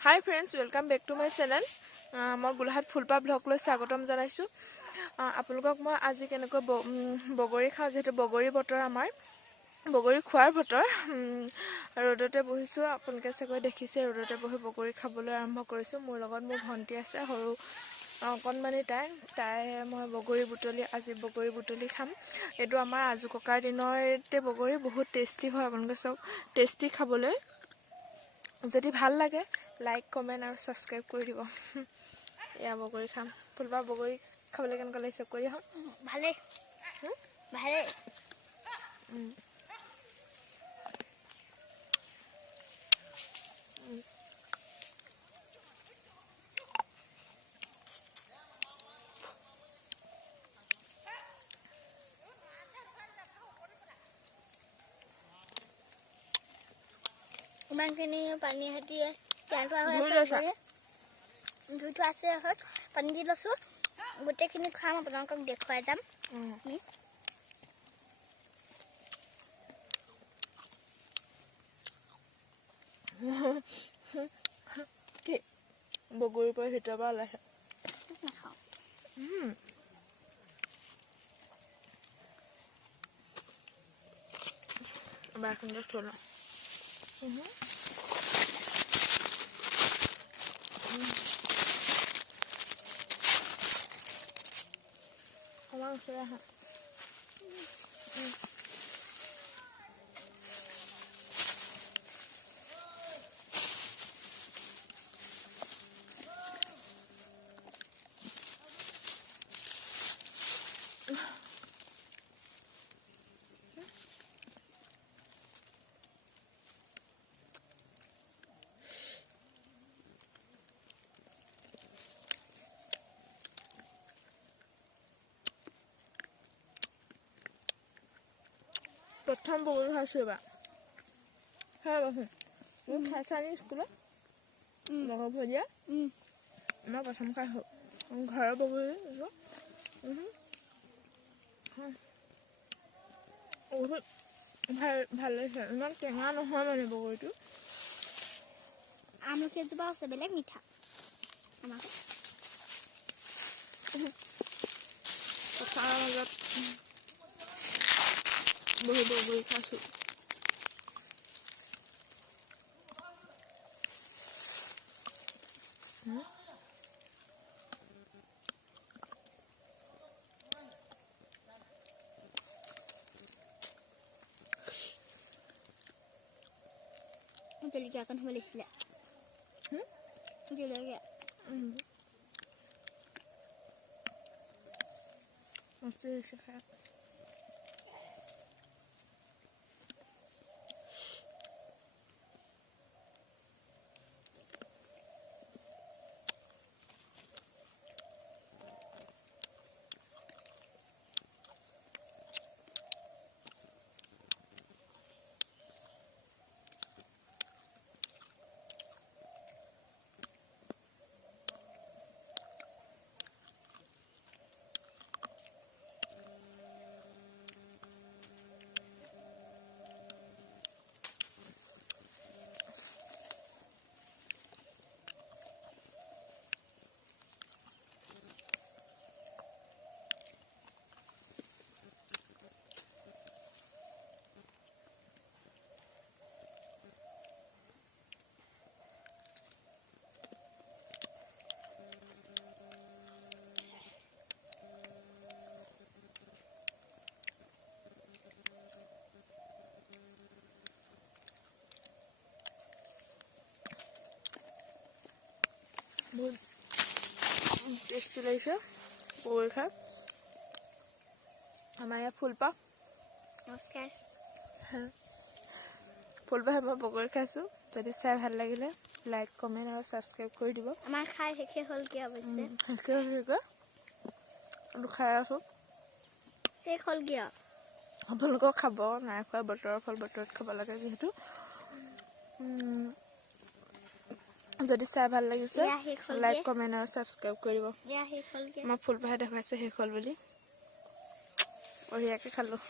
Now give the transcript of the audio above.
Hi friends, welcome back to my channel. মই Golaghat ফুলপা blog লৈ স্বাগতম জনাইছো। আপোনালোকক মই আজি কেনেকৈ বগৰী খাওঁ যেহেতু বগৰী বতৰ আমাৰ বগৰী খোৱাৰ বতৰ ৰ'দতে বহিছো আপোনালোকে চাগৈ দেখিছে ৰ'দতে বহি বগৰী খাবলৈ আৰম্ভ কৰিছো। মোৰ লগত মোৰ ভণ্টি আছে সৰু অকণমানি তাই মই বগৰী বুটলি খাম। এইটো আমাৰ আজু ককাৰ দিনৰতে বগৰী বহুত টেষ্টি হয়। আপোনালোকে চব টেষ্টি খাবলৈ যদি ভাল লাগে লাইক কমেণ্ট আৰু ছাবস্ক্ৰাইব কৰি দিব। এয়া বগৰী খাম। ফুলপা বগৰী খাবলৈ কেনেকুৱা লাগিছে কৰি আহোঁ। ভালেই ভালেই ইমানখিনি পানী সৈতে ধুইটো আছে পানী দি লৈছোঁ। গোটেইখিনি খাম আপোনালোকক দেখুৱাই যাম। কি বগৰীৰ পৰা ভিতৰৰ পৰা ওলাইছে নাখাওঁ। বাৰখনতে থৈ লওঁ। অকণমান ওচৰলৈ আহা। প্ৰথম বগৰী খাইছোঁ এবাৰ। মোক খাইছা নি স্কুলত বগৰী ভজিয়া? মই প্ৰথম খাইছোঁ ঘৰৰ বগৰী বহুত ভাল লাগিছে। ইমান টেঙা নহয় মানে বগৰীটো। আমলখি এজোপা আছে বেলেগ মিঠা। আমাৰ পথাৰৰ মাজত বহি বগৰী খাইছোঁ। জলকীয়া অকণ হ'ব লাগিছিলে। জলকীয়া মস্তি হৈছে খাই। বহুত টেষ্টি লাগিছে বগৰী খাই। আমাৰ ইয়াত ফুলপা নমস্কাৰ। ফুলপাহে মই বগৰী খাইছোঁ। যদি চাই ভাল লাগিলে লাইক কমেণ্ট আৰু ছাবস্ক্ৰাইব কৰি দিব। আমাৰ খাই শেষে হ'ল কি অৱশ্যে খাই আছোঁ শেষ হ'ল কি আপোনালোকক খাব নাই খোৱা বতৰৰ ফল বতৰত খাব লাগে যিহেতু। যদি চাই ভাল লাগিছে লাইক কমেণ্ট আৰু ছাবস্ক্ৰাইব কৰিব। মই ফুলপাহে দেখুৱাইছে শেষ হ'ল বুলি বঢ়িয়াকৈ খালোঁ।